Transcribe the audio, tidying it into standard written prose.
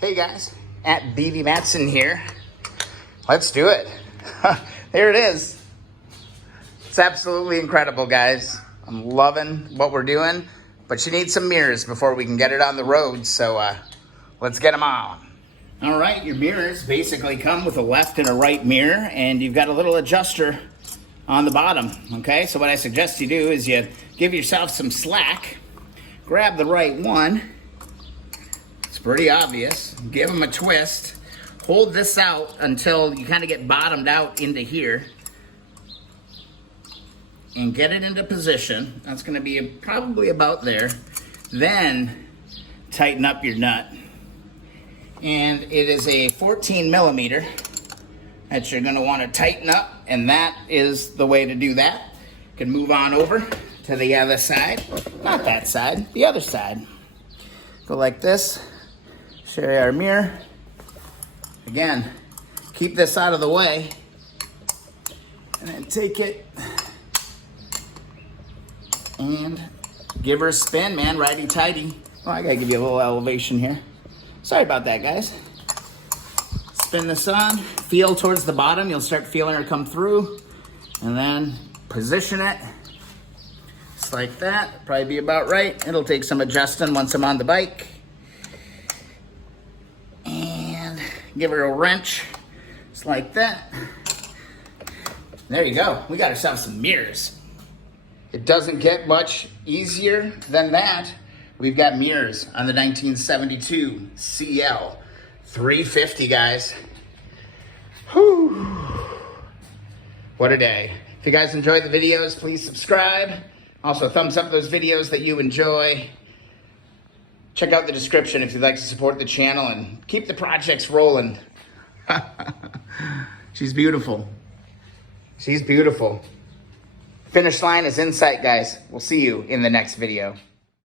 Hey guys, at BB Matson here. Let's do it. There it is. It's absolutely incredible, guys. I'm loving what we're doing, but you need some mirrors before we can get it on the road, so let's get them on. All right, your mirrors basically come with a left and a right mirror, and you've got a little adjuster on the bottom, okay? So what I suggest you do is you give yourself some slack, grab the right one. It's pretty obvious. Give them a twist. Hold this out until you kind of get bottomed out into here. And get it into position. That's going to be probably about there. Then tighten up your nut. And it is a 14 millimeter that you're going to want to tighten up. And that is the way to do that. You can move on over to the other side. Not that side, the other side. Go like this. Show you our mirror. Again, keep this out of the way. And then take it and give her a spin, man. Righty-tighty. Oh, I gotta give you a little elevation here. Sorry about that, guys. Spin this on. Feel towards the bottom. You'll start feeling her come through. And then position it. Just like that. Probably be about right. It'll take some adjusting once I'm on the bike. Give her a wrench, just like that. There you go. We got ourselves some mirrors. It doesn't get much easier than that. We've got mirrors on the 1972 CL350, guys. Whew. What a day. If you guys enjoyed the videos, please subscribe. Also, thumbs up those videos that you enjoy. Check out the description if you'd like to support the channel and keep the projects rolling. She's beautiful. She's beautiful. Finish line is in sight, guys. We'll see you in the next video.